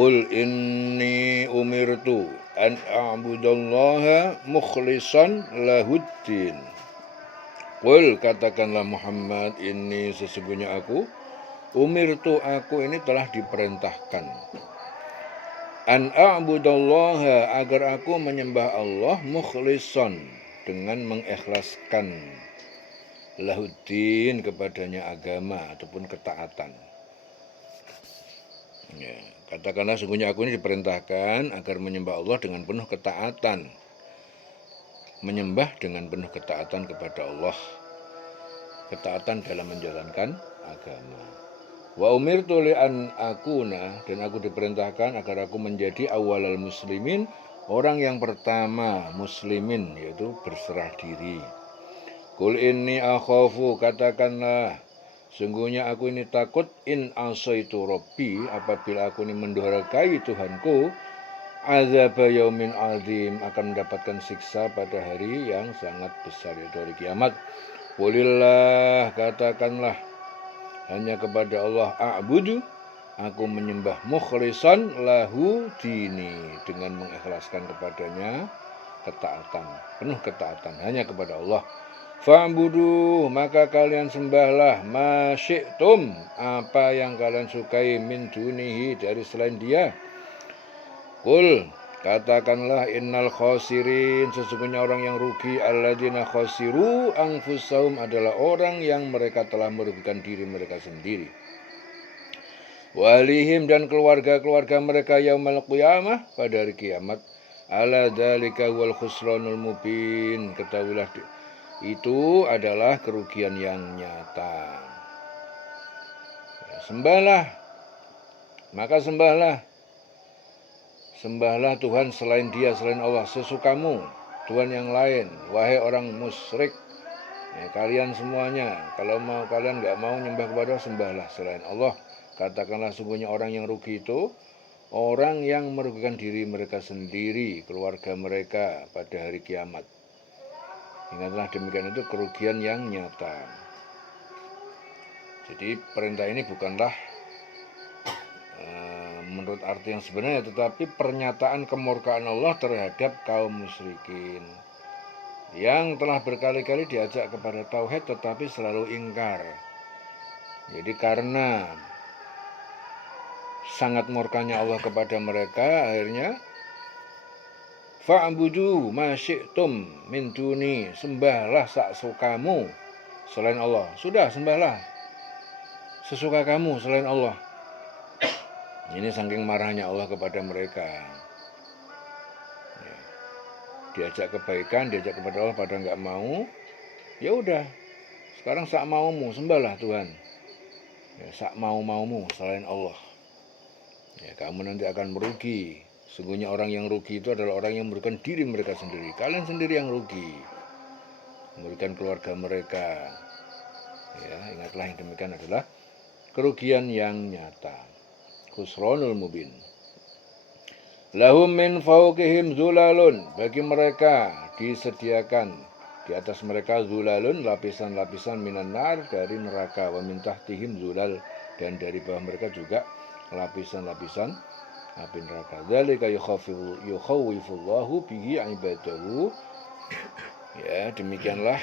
Qul inni umirtu an a'budallaha mukhlishan lahuddin. Qul, katakanlah Muhammad, ini sesungguhnya aku ini telah diperintahkan an a'budallaha, agar aku menyembah Allah mukhlishan, dengan mengikhlaskan lahuddin, kepadanya agama ataupun ketaatan. Ya, katakanlah sungguhnya aku ini diperintahkan agar menyembah Allah dengan penuh ketaatan, menyembah dengan penuh ketaatan kepada Allah, ketaatan dalam menjalankan agama. Wa umirtu li an akuna, dan aku diperintahkan agar aku menjadi awalal muslimin, orang yang pertama muslimin, yaitu berserah diri. Qul inni akhafu, katakanlah sungguhnya aku ini takut in asaitu rabbi, apabila aku ini mendurhakai Tuhanku, azab yaumin azim, akan mendapatkan siksa pada hari yang sangat besar, yaitu hari kiamat. Qulillah, katakanlah hanya kepada Allah a'budu, aku menyembah mukhlishan lahu dini, dengan mengikhlaskan kepadanya ketaatan, penuh ketaatan hanya kepada Allah. Fa'budu, maka kalian sembahlah, ma syi'tum, apa yang kalian sukai, min dunihi, dari selain dia. Qul, katakanlah innal khosirin, sesungguhnya orang yang rugi, alladzina khosiru anfusahum, adalah orang yang mereka telah merugikan diri mereka sendiri. Walihim, dan keluarga-keluarga mereka, yaumal qiyamah, pada hari kiamat. Ala dzalika wal khusranul mubin, ketahuilah itu adalah kerugian yang nyata. Sembahlah, maka sembahlah Tuhan selain dia, selain Allah, sesukamu Tuhan yang lain, wahai orang musyrik. Ya, kalian semuanya, kalau kalian nggak mau nyembah kepada Allah, sembahlah selain Allah. Katakanlah sungguhnya orang yang rugi itu orang yang merugikan diri mereka sendiri, keluarga mereka pada hari kiamat. Ingatlah, demikian itu kerugian yang nyata. Jadi perintah ini bukanlah menurut arti yang sebenarnya, tetapi pernyataan kemurkaan Allah terhadap kaum musyrikin yang telah berkali-kali diajak kepada tauhid tetapi selalu ingkar. Jadi karena sangat murkanya Allah kepada mereka, akhirnya fa'budu ma syi'tum min duni, sembahlah sak sukamu selain Allah. Sudah, sembahlah sesuka kamu selain Allah. Ini saking marahnya Allah kepada mereka. Ya, diajak kebaikan, diajak kepada Allah, pada nggak mau. Ya udah, sekarang sak maumu, sembahlah Tuhan. Ya, sak mau-maumu selain Allah. Ya, kamu nanti akan merugi. Sungguhnya orang yang rugi itu adalah orang yang merugikan diri mereka sendiri. Kalian sendiri yang rugi, merugikan keluarga mereka. Ya, ingatlah, yang demikian adalah kerugian yang nyata. Khusranul mubin. Lahum min fawqihim zulalun, bagi mereka disediakan di atas mereka zulalun, lapisan-lapisan minan nar, dari neraka, wa min tahtihim zulal, dan dari bawah mereka juga lapisan-lapisan api neraka. Dzalika yukhawwifullahu bihi ibadahu. Ya, demikianlah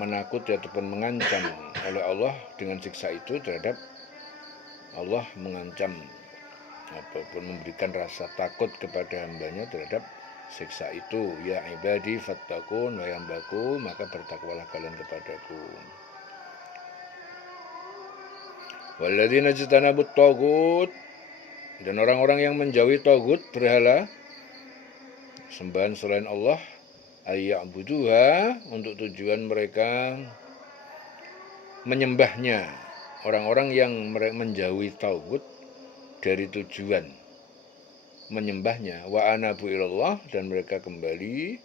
menakuti ataupun mengancam oleh Allah dengan siksa itu, terhadap Allah mengancam ataupun memberikan rasa takut kepada hambanya terhadap siksa itu. Ya ibadi fattaqun wa yambaku, maka bertakwalah kalian kepadaku. Walladzina jtanabut tagut, dan orang-orang yang menjauhi tagut, berhala, sembahan selain Allah, ayya'buduha, untuk tujuan mereka menyembahnya. Orang-orang yang menjauhi tagut dari tujuan menyembahnya, wa anabu ilallah, dan mereka kembali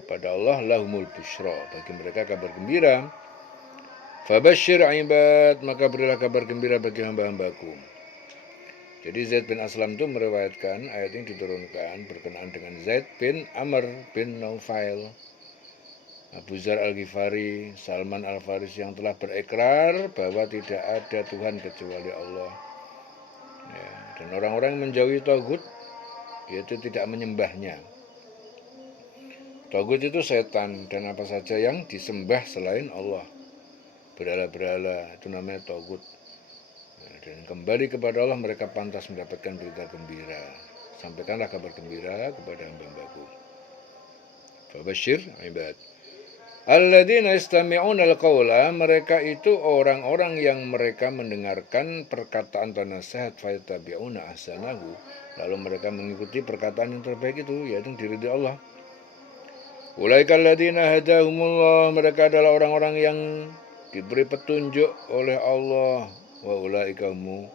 kepada Allah, lahumul busyra, bagi mereka kabar gembira. Fabasyir ibad, maka berilah kabar gembira bagi hamba-hambaku. Jadi Zaid bin Aslam itu meriwayatkan ayat ini diturunkan berkenaan dengan Zaid bin Amr bin Naufail, Abu Dzar Al-Ghifari, Salman Al-Farisi, yang telah berikrar bahwa tidak ada Tuhan kecuali Allah, Dan orang-orang yang menjauhi tagut yaitu tidak menyembahnya. Tagut itu setan dan apa saja yang disembah selain Allah. Berhala-berhala itu namanya tagut. Dan kembali kepada Allah mereka pantas mendapatkan berita gembira. Sampaikanlah kabar gembira kepada hamba-hambaku. Fabashir ibad. Alladzina yastami'una al-qawla, mereka itu orang-orang yang mereka mendengarkan perkataan dan nasihat fayattabi'una ahsanahu, lalu mereka mengikuti perkataan yang terbaik itu, yaitu diridhoi Allah. Ulaika alladzina hadahumullah, mereka adalah orang-orang yang diberi petunjuk oleh Allah. Wa ulaika hum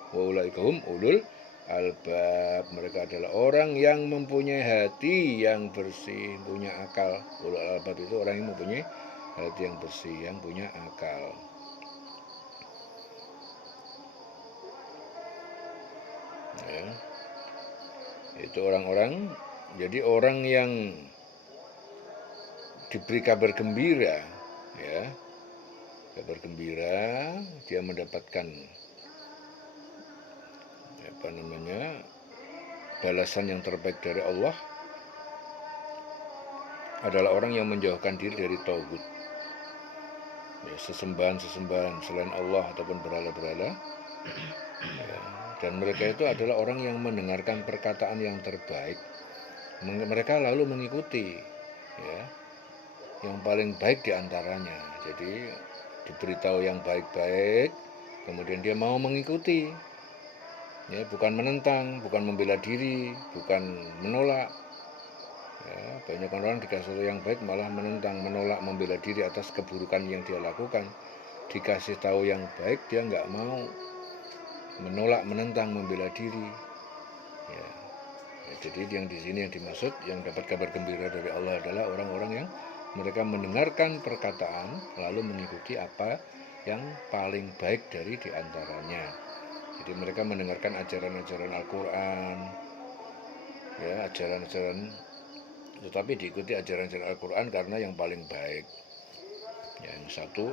ulul albab, mereka adalah orang yang mempunyai hati yang bersih, punya akal. Ulul albab itu orang yang mempunyai hati yang bersih, yang punya akal. Ya. Itu orang-orang, jadi orang yang diberi kabar gembira, ya, kabar gembira, dia mendapatkan balasan yang terbaik dari Allah, adalah orang yang menjauhkan diri dari tauhid, ya, sesembahan selain Allah ataupun berhala-berhala, ya. Dan mereka itu adalah orang yang mendengarkan perkataan yang terbaik, mereka lalu mengikuti, ya, yang paling baik diantaranya. Jadi diberitahu yang baik-baik, kemudian dia mau mengikuti, ya, bukan menentang, bukan membela diri, bukan menolak. Ya, banyak orang dikasih yang baik malah menentang, menolak, membela diri atas keburukan yang dia lakukan. Dikasih tahu yang baik dia nggak mau, menolak, menentang, membela diri. Ya. Ya, jadi yang di sini yang dimaksud yang dapat kabar gembira dari Allah adalah orang-orang yang mereka mendengarkan perkataan lalu mengikuti apa yang paling baik dari diantaranya. Jadi mereka mendengarkan ajaran-ajaran Al-Quran, ya, ajaran-ajaran, tetapi diikuti ajaran-ajaran Al-Quran karena yang paling baik. Yang satu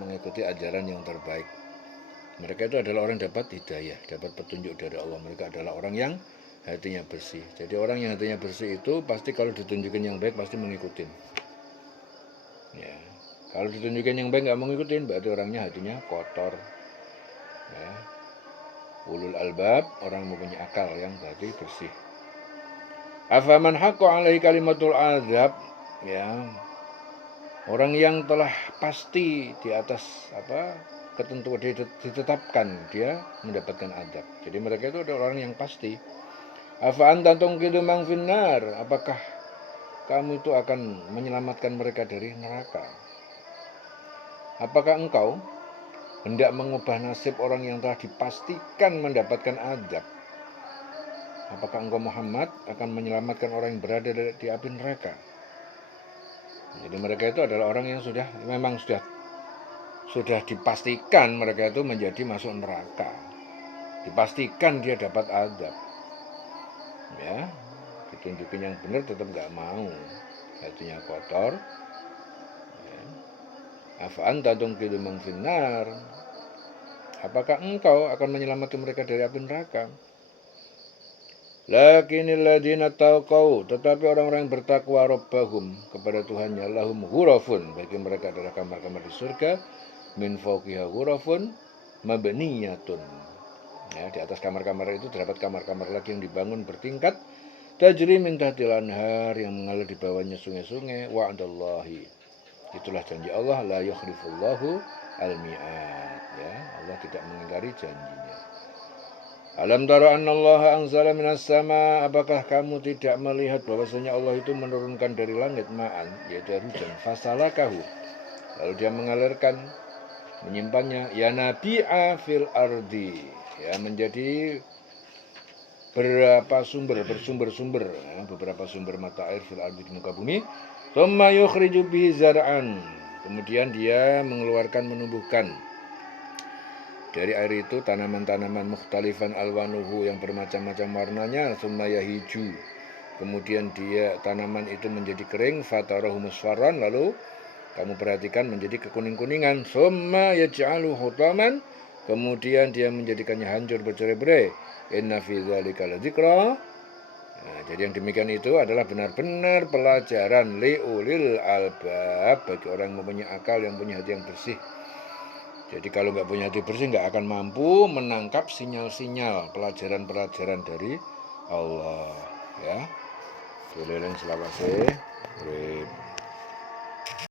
mengikuti ajaran yang terbaik. Mereka itu adalah orang yang dapat hidayah, dapat petunjuk dari Allah. Mereka adalah orang yang hatinya bersih. Jadi orang yang hatinya bersih itu pasti kalau ditunjukin yang baik pasti mengikutin. Ya. Kalau ditunjukin yang baik nggak mengikutin, berarti orangnya hatinya kotor. Ya. Ulul albab, orang mempunyai akal yang berarti bersih. Afaman haqqa alaihi kalimatul azab, ya, orang yang telah pasti di atas ketentuan ditetapkan dia mendapatkan azab. Jadi mereka itu adalah orang yang pasti. Afa anta tunqidu man finnar, apakah kamu itu akan menyelamatkan mereka dari neraka? Apakah engkau hendak mengubah nasib orang yang telah dipastikan mendapatkan azab? Apakah engkau Muhammad akan menyelamatkan orang yang berada di api neraka? Jadi mereka itu adalah orang yang memang sudah dipastikan mereka itu menjadi masuk neraka. Dipastikan dia dapat azab. Ya, ditunjukin yang benar tetap nggak mau, hatinya kotor. Ya. Afa anta tunqidu man finnar, apakah engkau akan menyelamatkan mereka dari api neraka? Lakinil ladzina taqau, tetapi orang-orang yang bertakwa rabbahum kepada Tuhannya, lahum ghurafun, bagi mereka adalah kamar-kamar di surga, min fawqiha ghurafun mabniyatun. Ya, di atas kamar-kamar itu terdapat kamar-kamar lagi yang dibangun bertingkat, tajri min tahtil anhar, yang mengalir di bawahnya sungai-sungai, wa'dallahi, itulah janji Allah, la yukhlifullahu al-mi'ad, ya, Allah tidak mengingkari janjinya. Alam tara annallaha anzala minas sama, apakah kamu tidak melihat bahwasanya Allah itu menurunkan dari langit ma'an, yaitu hujan, fasalakahu, lalu dia mengalirkan, menyimpannya, ya nabi'a fil ardi, ya, menjadi bersumber-sumber, ya, beberapa sumber mata air fil ardi, di muka bumi. Tsumma yukhriju bihi zar'an, kemudian dia menumbuhkan dari air itu tanaman-tanaman mukhtalifan alwanuhu, yang bermacam-macam warnanya. Tsumma yahiju, kemudian tanaman itu menjadi kering, fatarahu musfarran, lalu kamu perhatikan menjadi kekuning-kuningan. Tsumma yaj'alu hutaman, kemudian dia menjadikannya hancur bercerai-berai. Inna fi dzalika ladzikra. Nah, jadi yang demikian itu adalah benar-benar pelajaran liulil albab, bagi orang yang mempunyai akal, yang punya hati yang bersih. Jadi kalau nggak punya hati bersih nggak akan mampu menangkap sinyal-sinyal pelajaran-pelajaran dari Allah. Ya, boleh selawase.